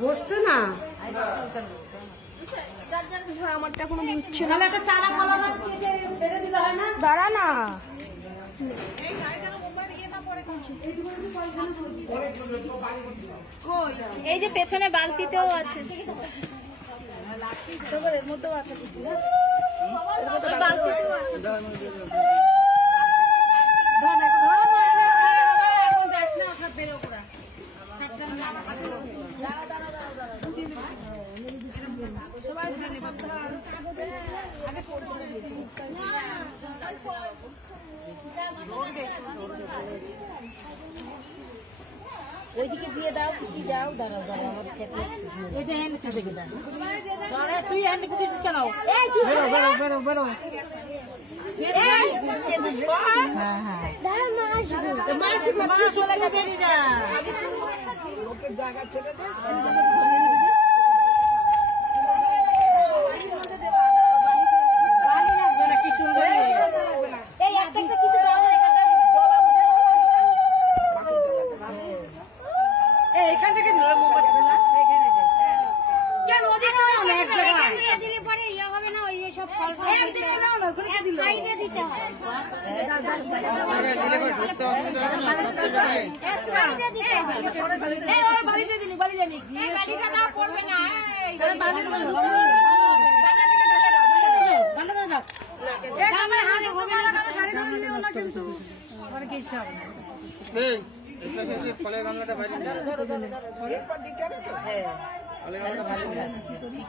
বসতো না আমারটা এখনো বুঝছে না। একটা চারা কলা গাছ কেটে বেঁধে দিতে হয় না? দাঁড়া না, এই যে পেছনে বালতিতেও আছে, এর মধ্যেও আছে, বালতিতেও আছে। ওইদিকে দিয়ে দাও, খুশি দাও, দাঁড়াও দাঁড়াও, আমার ছেলে ওইটা হ্যান্ড থেকে দাও। তুই হ্যান্ড কুটিস কেন? এই তুই বেরো বেরো বেরো বেরো। এই বুঝছে বুঝছে, হ্যাঁ হ্যাঁ, দাঁড়া না, আসবো মা চলে যাবে না। লোকের জায়গা ছেড়ে দে। কি সুন্দর এই একটা একটা কিছু দাও না, এখান থেকে ধরে মোমবাতি না কেন ওদিকে নাও না, এক জায়গায় দিলে পরে ইয়ে হবে না, ওই সব ফল একদিকে নাও না, ওখানে এক সাইডে দিতে হয়, এক সাইডে দিতে হয়। এই ওর বাড়িতে দিলি, বাড়ি জানি কি বাড়িটা দাও, পড়বে না। এই বাড়িতে দাও, গামলা দাও। এই সামনে হাতে ঘুমিয়ে লাগানো শাড়ি ধরে নিও না কিন্তু, আমার কি ইচ্ছা হবে না। এই এটা শেষে ফলের গামলাটা বাইরে নিয়ে ধরো ধরো ধরো, এরপর দিতে হবে তো? হ্যাঁ ফলের গামলাটা বাইরে নিয়ে